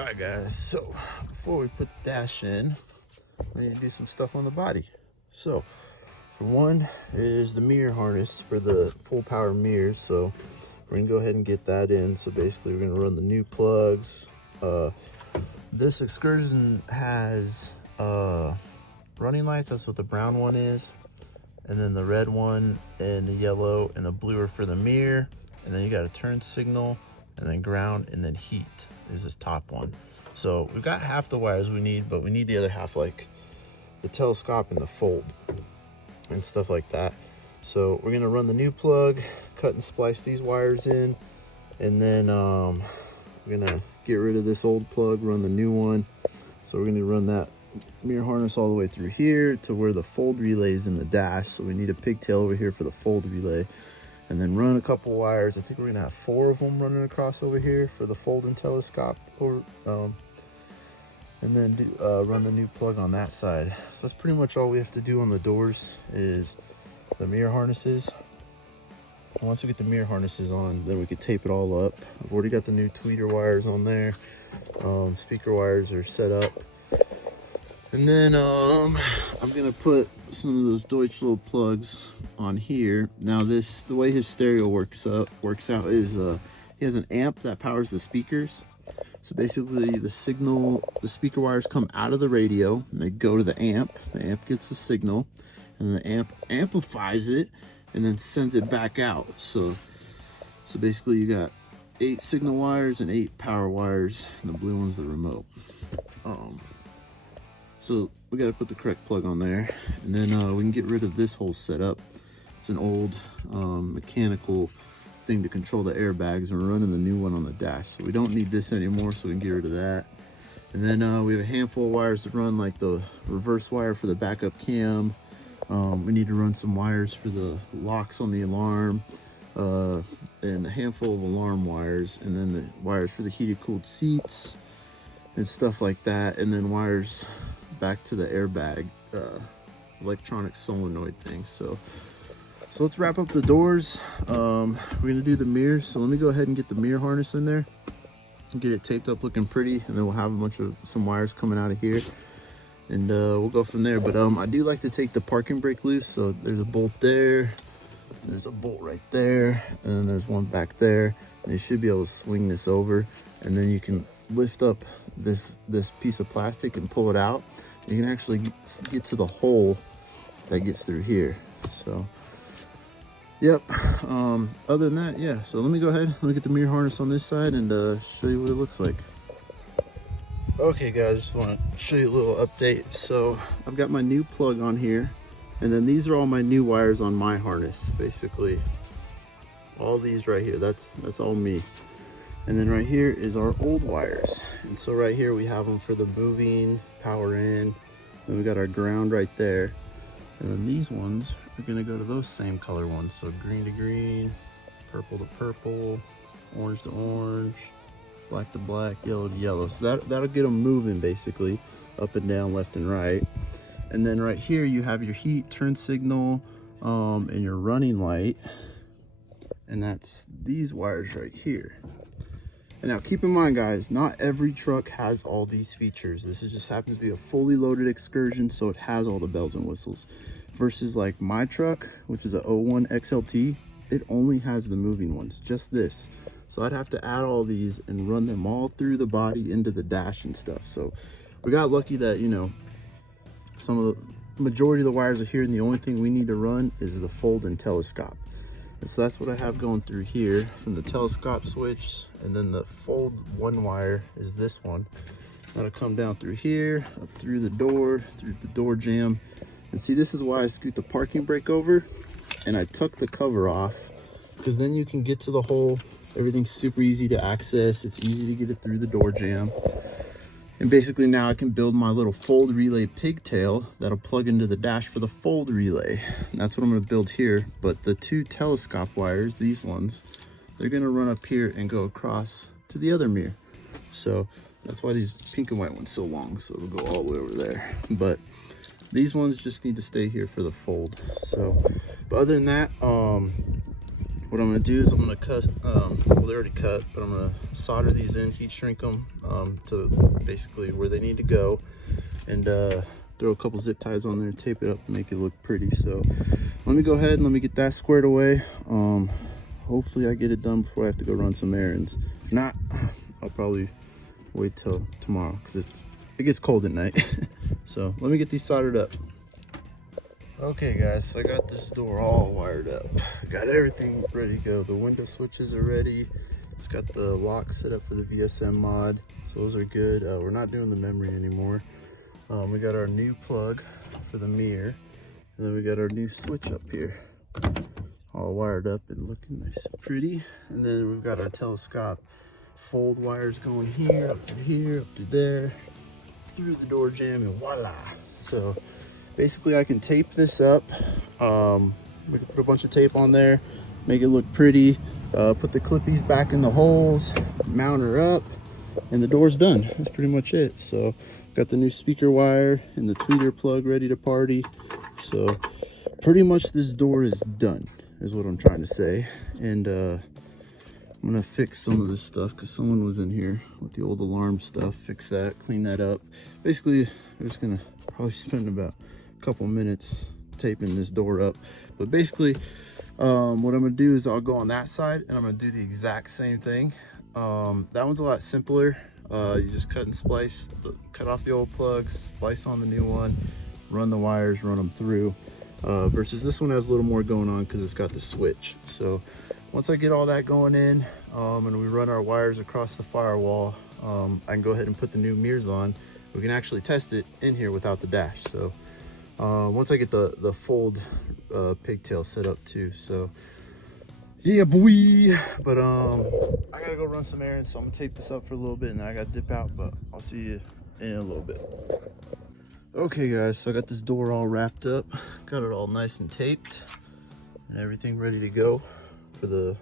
Alright guys, so before we put the dash in, we need to do some stuff on the body. So for one is the mirror harness for the full power mirrors. So we're gonna go ahead and get that in. So basically we're gonna run the new plugs. This Excursion has running lights, that's what the brown one is. And then the red one and the yellow and the blue are for the mirror. And then you got a turn signal and then ground and then heat is this top one. So we've got half the wires we need, but we need the other half, like the telescope and the fold and stuff like that. So we're gonna run the new plug, cut and splice these wires in, and then we're gonna get rid of this old plug, run the new one. So we're gonna run that mirror harness all the way through here to where the fold relay is in the dash. So we need a pigtail over here for the fold relay, and then run a couple wires. I think we're gonna have 4 of them running across over here for the fold and telescope, or and then run the new plug on that side. So that's pretty much all we have to do on the doors is the mirror harnesses. And once we get the mirror harnesses on, then we can tape it all up. I've already got the new tweeter wires on there. Speaker wires are set up. And then I'm gonna put some of those Deutsch little plugs on here. Now the way his stereo works out is he has an amp that powers the speakers. So basically the speaker wires come out of the radio and they go to the amp gets the signal, and the amp amplifies it and then sends it back out. So basically you got 8 signal wires and 8 power wires, and the blue one's the remote. So we got to put the correct plug on there, and then we can get rid of this whole setup. It's an old mechanical thing to control the airbags, and we're running the new one on the dash. So we don't need this anymore, so we can get rid of that. And then we have a handful of wires to run, like the reverse wire for the backup cam. We need to run some wires for the locks on the alarm, and a handful of alarm wires, and then the wires for the heated cooled seats and stuff like that, and then wires back to the airbag electronic solenoid thing. So let's wrap up the doors. We're gonna do the mirrors, so let me go ahead and get the mirror harness in there and get it taped up looking pretty, and then we'll have some wires coming out of here, and we'll go from there. But I do like to take the parking brake loose. So there's a bolt there, there's a bolt right there, and then there's one back there, and you should be able to swing this over, and then you can lift up this piece of plastic and pull it out. You can actually get to the hole that gets through here. So yep, other than that, yeah. So let me go ahead, let me get the mirror harness on this side and show you what it looks like. Okay guys, just want to show you a little update. So I've got my new plug on here, and then these are all my new wires on my harness. Basically all these right here, that's all me. And then right here is our old wires. And so right here we have them for the moving, power in. Then we got our ground right there. And then these ones are gonna go to those same color ones. So green to green, purple to purple, orange to orange, black to black, yellow to yellow. So that'll get them moving basically, up and down, left and right. And then right here you have your heat, turn signal, and your running light. And that's these wires right here. And now keep in mind guys, not every truck has all these features. This just happens to be a fully loaded Excursion, so it has all the bells and whistles. Versus like my truck, which is a 01 XLT, it only has the moving ones, just this. So I'd have to add all these and run them all through the body into the dash and stuff. So we got lucky that, you know, some of the majority of the wires are here, and the only thing we need to run is the fold and telescope. And so that's what I have going through here from the telescope switch, and then the fold one wire is this one. That'll come down through here, up through the door jamb. And see, this is why I scoot the parking brake over and I tuck the cover off, because then you can get to the hole. Everything's super easy to access. It's easy to get it through the door jamb. And basically now I can build my little fold relay pigtail that'll plug into the dash for the fold relay. And that's what I'm gonna build here. But the 2 telescope wires, these ones, they're gonna run up here and go across to the other mirror. So that's why these pink and white ones so long. So it'll go all the way over there. But these ones just need to stay here for the fold. So, but other than that, what I'm gonna do is I'm gonna cut, well, they're already cut, but I'm gonna solder these in, heat shrink them to basically where they need to go, and throw a couple zip ties on there, tape it up, and make it look pretty. So let me go ahead and let me get that squared away. Hopefully I get it done before I have to go run some errands. If not, I'll probably wait till tomorrow because it gets cold at night. So let me get these soldered up. Okay guys, so I got this door all wired up. I got everything ready to go. The window switches are ready. It's got the lock set up for the VSM mod, so those are good. We're not doing the memory anymore. We got our new plug for the mirror, and then we got our new switch up here, all wired up and looking nice and pretty. And then we've got our telescope fold wires going here, up to there, through the door jamb, and voila. So basically I can tape this up. We can put a bunch of tape on there, make it look pretty, put the clippies back in the holes, mount her up, and the door's done. That's pretty much it. So got the new speaker wire and the tweeter plug ready to party. So pretty much this door is done, is what I'm trying to say. And I'm gonna fix some of this stuff because someone was in here with the old alarm stuff. Fix that, clean that up. Basically, we're just gonna probably spend about a couple minutes taping this door up. But basically, what I'm gonna do is I'll go on that side and I'm gonna do the exact same thing. That one's a lot simpler. You just cut and splice, cut off the old plugs, splice on the new one, run the wires, run them through. Versus this one has a little more going on because it's got the switch. So once I get all that going in, and we run our wires across the firewall, I can go ahead and put the new mirrors on. We can actually test it in here without the dash. So once I get the fold pigtail set up too. So yeah, boy. But I gotta go run some errands, so I'm gonna tape this up for a little bit and then I gotta dip out, but I'll see you in a little bit. Okay guys, so I got this door all wrapped up, got it all nice and taped and everything ready to go for the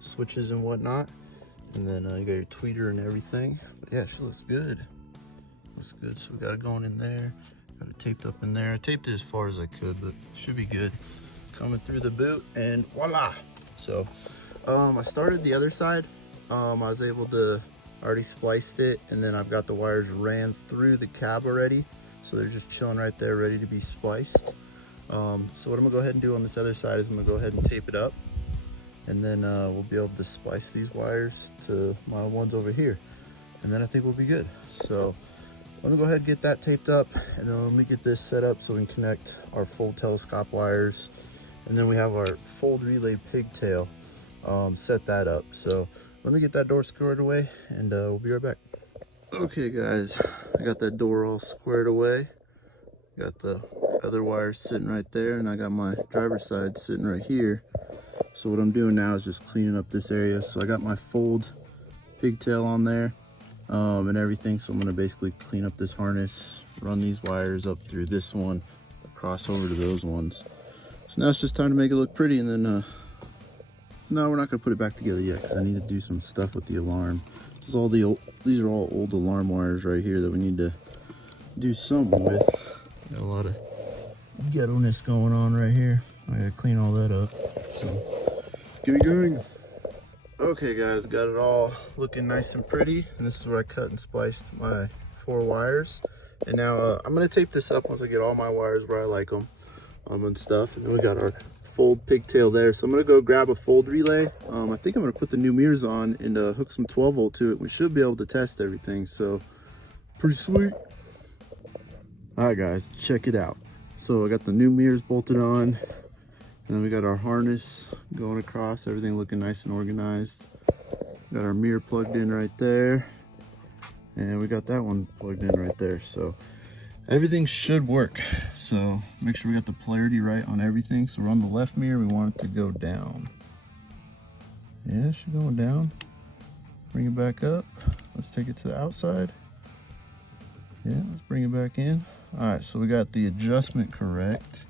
switches and whatnot. And then you got your tweeter and everything. But yeah, she looks good. Looks good. So we got it going in there, got it taped up in there. I taped it as far as I could, but should be good. Coming through the boot and voila. So I started the other side. I was able to already spliced it, and then I've got the wires ran through the cab already. So they're just chilling right there, ready to be spliced. So what I'm gonna go ahead and do on this other side is I'm gonna go ahead and tape it up, and then we'll be able to splice these wires to my ones over here, and then I think we'll be good. So let me go ahead and get that taped up, and then let me get this set up so we can connect our fold telescope wires, and then we have our fold relay pigtail, set that up. So let me get that door squared away, and we'll be right back. Okay guys, I got that door all squared away. Got the other wires sitting right there, and I got my driver's side sitting right here. So what I'm doing now is just cleaning up this area. So I got my fold pigtail on there and everything. So I'm gonna basically clean up this harness, run these wires up through this one, across over to those ones. So now it's just time to make it look pretty, and then no, we're not gonna put it back together yet because I need to do some stuff with the alarm. These are all old alarm wires right here that we need to do something with. Got a lot of ghetto-ness going on right here. I gotta clean all that up. So get me going. Okay guys, got it all looking nice and pretty, and this is where I cut and spliced my 4 wires. And now I'm gonna tape this up once I get all my wires where I like them and stuff. And then we got our fold pigtail there. So I'm gonna go grab a fold relay. I think I'm gonna put the new mirrors on and hook some 12 volt to it. We should be able to test everything, so pretty sweet. All right guys, check it out. So I got the new mirrors bolted on, and then we got our harness going across, everything looking nice and organized. Got our mirror plugged in right there, and we got that one plugged in right there. So everything should work. So make sure we got the polarity right on everything. So we're on the left mirror, we want it to go down. Yeah, it should go down. Bring it back up. Let's take it to the outside. Yeah, let's bring it back in. All right, so we got the adjustment correct.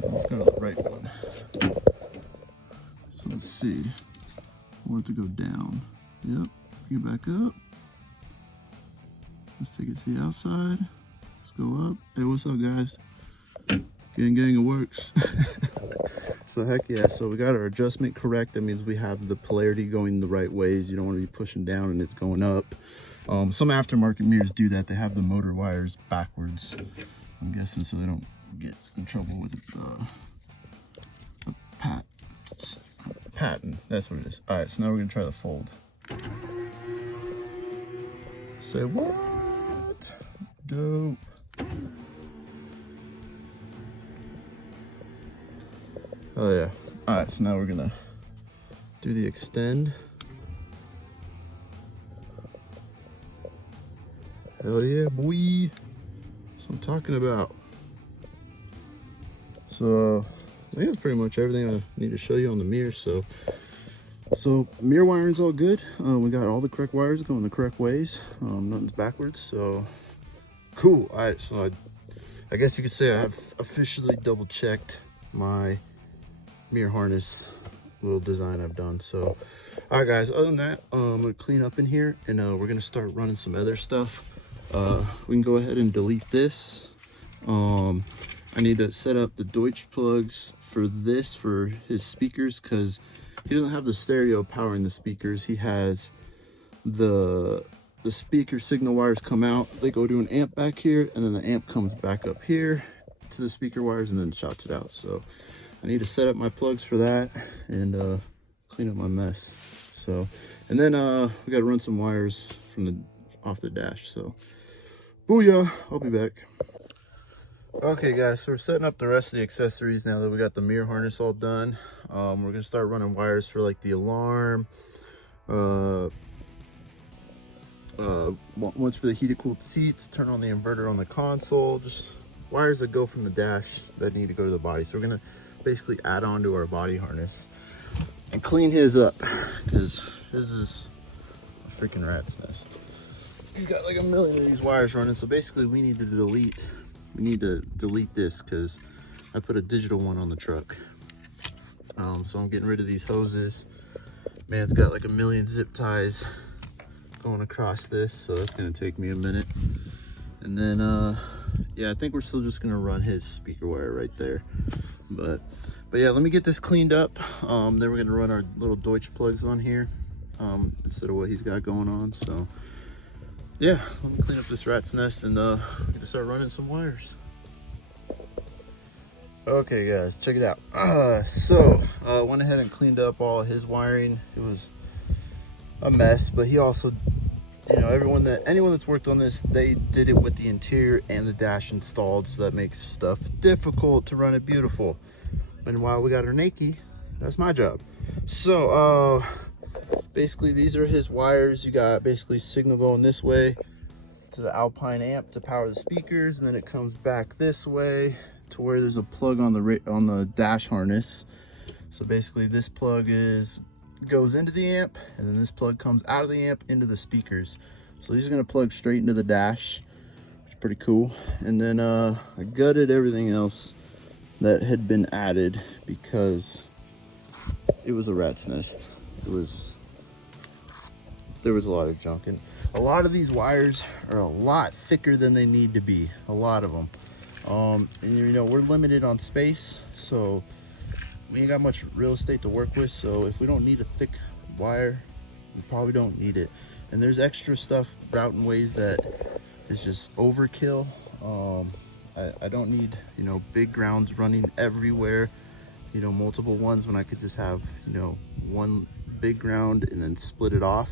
Let's go to the right one. So let's see. I want it to go down. Yep, bring it back up. Let's take it to the outside. Let's go up. Hey, what's up, guys? Gang, it works. So heck yeah, so we got our adjustment correct. That means we have the polarity going the right ways. You don't want to be pushing down and it's going up. Some aftermarket mirrors do that. They have the motor wires backwards, I'm guessing, so they don't get in trouble with the patent. That's what it is. All right, so now we're gonna try the fold. Say what? Dope. Oh yeah. All right, so now we're gonna do the extend. Hell yeah, boy. That's what I'm talking about. So I think that's pretty much everything I need to show you on the mirror. So mirror wiring's all good. We got all the correct wires going the correct ways. Nothing's backwards, so cool. All right, so I guess you could say I have officially double checked my mirror harness little design I've done. So all right guys, other than that, I'm gonna clean up in here and we're gonna start running some other stuff. We can go ahead and delete this. I need to set up the Deutsch plugs for this, for his speakers, because he doesn't have the stereo powering the speakers. He has the speaker signal wires come out, they go to an amp back here, and then the amp comes back up here to the speaker wires and then shots it out. So I need to set up my plugs for that and clean up my mess. So, and then we got to run some wires from off the dash. So booyah, I'll be back. Okay guys, so we're setting up the rest of the accessories now that we got the mirror harness all done. We're gonna start running wires for like the alarm, ones for the heated cooled seats, turn on the inverter on the console, just wires that go from the dash that need to go to the body. So we're gonna basically add on to our body harness and clean his up, because his is a freaking rat's nest. He's got like a million of these wires running, so basically we need to delete this because I put a digital one on the truck. So I'm getting rid of these hoses. Man, it's got like a million zip ties going across this, so that's gonna take me a minute. And then yeah, I think we're still just gonna run his speaker wire right there. But yeah, let me get this cleaned up. Then we're gonna run our little Deutsch plugs on here instead of what he's got going on. So yeah, let me clean up this rat's nest and we're gonna start running some wires. Okay guys, check it out. Went ahead and cleaned up all his wiring. It was a mess, but he also, you know, anyone that's worked on this, they did it with the interior and the dash installed, so that makes stuff difficult to run it beautiful. And while we got our Nike, that's my job. So basically these are his wires. You got basically signal going this way to the Alpine amp to power the speakers, and then it comes back this way to where there's a plug on the dash harness. So basically this plug goes into the amp, and then this plug comes out of the amp into the speakers. So these are going to plug straight into the dash, which is pretty cool. And then I gutted everything else that had been added because it was a rat's nest. There was a lot of junk, and a lot of these wires are a lot thicker than they need to be, a lot of them. And you know, we're limited on space, so we ain't got much real estate to work with. So if we don't need a thick wire, we probably don't need it. And there's extra stuff routing ways that is just overkill. I don't need, you know, big grounds running everywhere, you know, multiple ones, when I could just have, you know, one big ground and then split it off.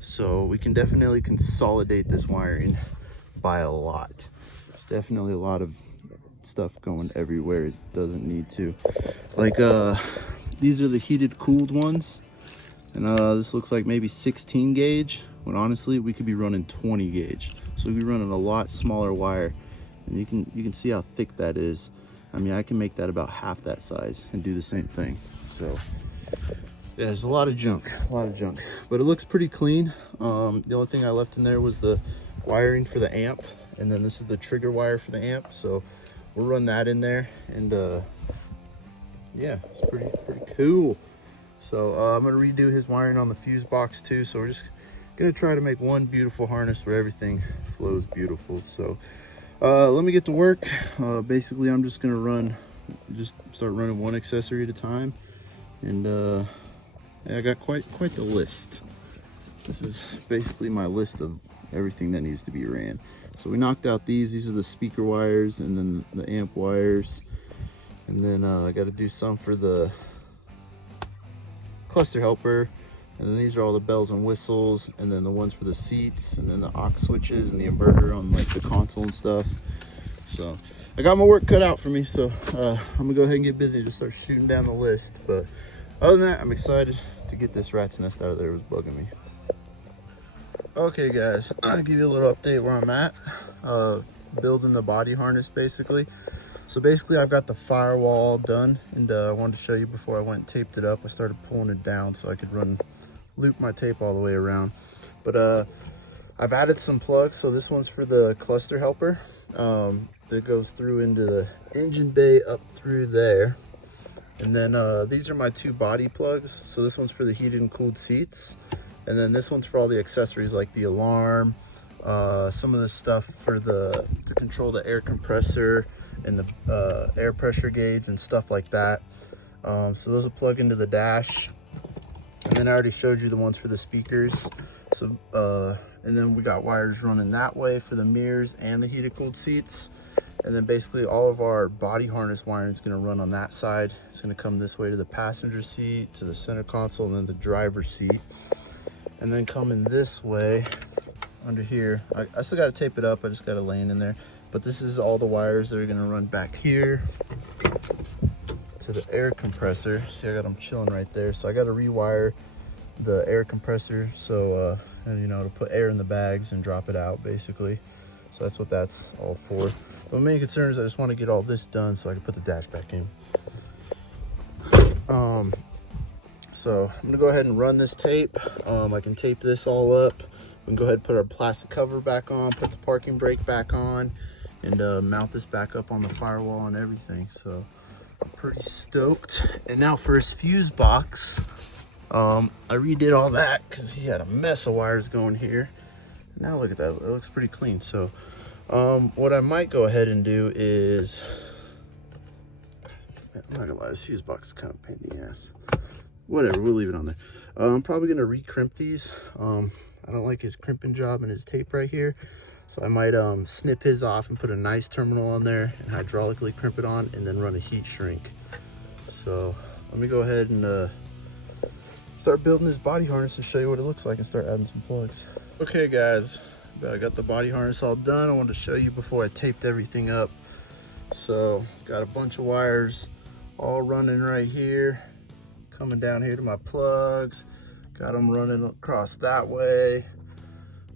So we can definitely consolidate this wiring by a lot. It's definitely a lot of stuff going everywhere it doesn't need to. Like these are the heated cooled ones, and this looks like maybe 16 gauge, when honestly we could be running 20 gauge. So we'd be running a lot smaller wire, and you can see how thick that is. I mean, I can make that about half that size and do the same thing. So yeah, there's a lot of junk, but it looks pretty clean. The only thing I left in there was the wiring for the amp, and then this is the trigger wire for the amp. So we'll run that in there, and yeah, it's pretty cool. So I'm gonna redo his wiring on the fuse box too. So we're just gonna try to make one beautiful harness where everything flows beautiful. So Let me get to work. Basically, I'm just gonna start running one accessory at a time, and yeah, I got quite the list. This is basically my list of everything that needs to be ran. So we knocked out these are the speaker wires, and then the amp wires, and then I got to do some for the cluster helper, and then these are all the bells and whistles, and then the ones for the seats, and then the aux switches and the inverter on like the console and stuff. So I got my work cut out for me, so I'm gonna go ahead and get busy and just start shooting down the list. But other than that, I'm excited to get this rat's nest out of there. It was bugging me. Okay guys, I'll give you a little update where I'm at. Building the body harness basically. So basically I've got the firewall done, and I wanted to show you before I went and taped it up. I started pulling it down so I could loop my tape all the way around. But I've added some plugs. So this one's for the cluster helper. It goes through into the engine bay up through there. And then these are my two body plugs. So this one's for the heated and cooled seats. And then this one's for all the accessories like the alarm, some of the stuff for to control the air compressor and the air pressure gauge and stuff like that. So those will plug into the dash. And then I already showed you the ones for the speakers. So and then we got wires running that way for the mirrors and the heated cooled seats. And then basically all of our body harness wiring is going to run on that side. It's going to come this way to the passenger seat, to the center console, and then the driver's seat. And then coming this way under here, I still got to tape it up. I just got it laying in there. But this is all the wires that are going to run back here to the air compressor. See, I got them chilling right there. So I got to rewire the air compressor, so you know, to put air in the bags and drop it out basically. So that's what that's all for. But my main concern is I just want to get all this done so I can put the dash back in. So I'm gonna go ahead and run this tape. I can tape this all up. We can go ahead and put our plastic cover back on, put the parking brake back on, and mount this back up on the firewall and everything. So I'm pretty stoked. And now for his fuse box, I redid all that because he had a mess of wires going here. Now look at that, it looks pretty clean. So what I might go ahead and do is, I'm not gonna lie, this fuse box is kind of a pain in the ass. Whatever, we'll leave it on there. I'm probably gonna re-crimp these. I don't like his crimping job and his tape right here. So I might snip his off and put a nice terminal on there and hydraulically crimp it on, and then run a heat shrink. So let me go ahead and start building this body harness and show you what it looks like and start adding some plugs. Okay guys, I got the body harness all done. I wanted to show you before I taped everything up. So got a bunch of wires all running right here, coming down here to my plugs. Got them running across that way.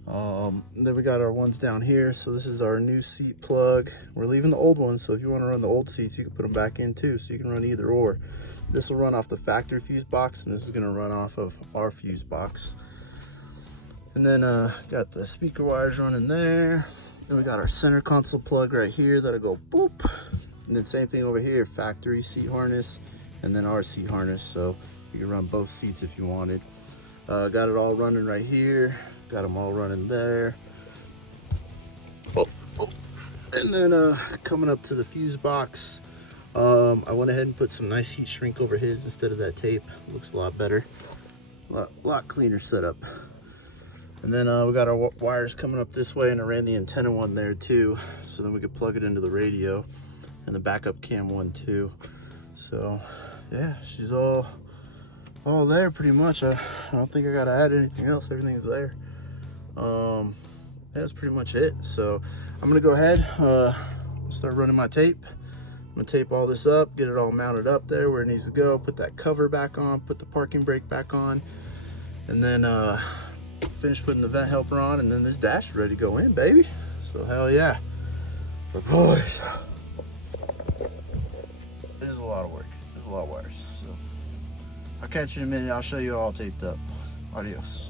Then we got our ones down here. So this is our new seat plug. We're leaving the old ones, so if you want to run the old seats, you can put them back in too, so you can run either or. This will run off the factory fuse box, and this is going to run off of our fuse box. And then got the speaker wires running there. Then we got our center console plug right here that'll go boop. And then same thing over here, factory seat harness, and then our seat harness, so you can run both seats if you wanted. Got it all running right here. Got them all running there. And then coming up to the fuse box, I went ahead and put some nice heat shrink over his instead of that tape. Looks a lot better, a lot cleaner setup. And then we got our wires coming up this way, and I ran the antenna one there too, so then we could plug it into the radio, and the backup cam one too. So yeah, she's all there pretty much. I don't think I gotta add anything else. Everything's there. That's pretty much it. So I'm gonna go ahead, start running my tape. I'm gonna tape all this up, get it all mounted up there where it needs to go, put that cover back on, put the parking brake back on, and then finish putting the vent helper on, and then this dash is ready to go in, baby. So hell yeah. But boys, this is a lot of work. There's a lot of wires. So I'll catch you in a minute. I'll show you all taped up. Adios.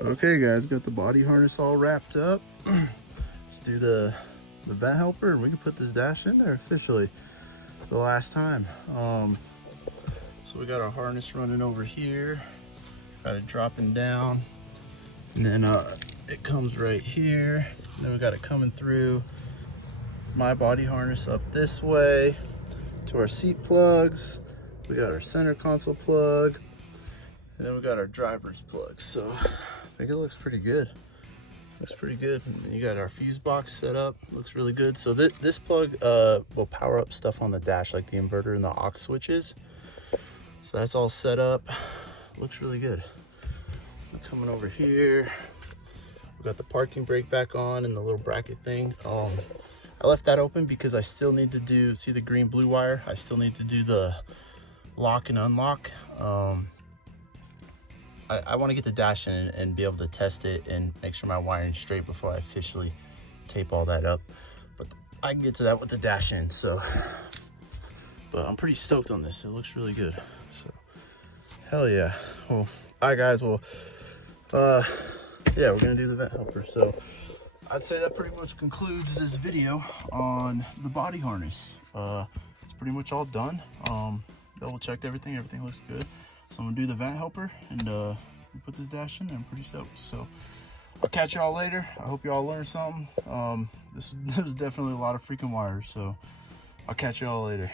Okay guys, got the body harness all wrapped up. Let's do the vent helper, and we can put this dash in there officially for the last time. So we got our harness running over here, got it dropping down, and then it comes right here, And then we got it coming through my body harness up this way to our seat plugs. We got our center console plug, and then we got our driver's plug. So I think it looks pretty good. Looks pretty good. And then you got our fuse box set up. Looks really good. So this plug will power up stuff on the dash, like the inverter and the aux switches. So that's all set up. Looks really good. I'm coming over here. We got the parking brake back on and the little bracket thing. I left that open because I still need to do, see the green blue wire? I still need to do the lock and unlock. I want to get the dash in and be able to test it and make sure my wiring's straight before I officially tape all that up. But I can get to that with the dash in, so. But I'm pretty stoked on this. It looks really good. So, hell yeah. Well, all right, guys. Well, yeah, we're gonna do the vent helper. So I'd say that pretty much concludes this video on the body harness. It's pretty much all done. Double checked everything. Everything looks good. So I'm gonna do the vent helper and put this dash in there. I'm pretty stoked. So I'll catch y'all later. I hope y'all learned something. This was definitely a lot of freaking wires. So I'll catch y'all later.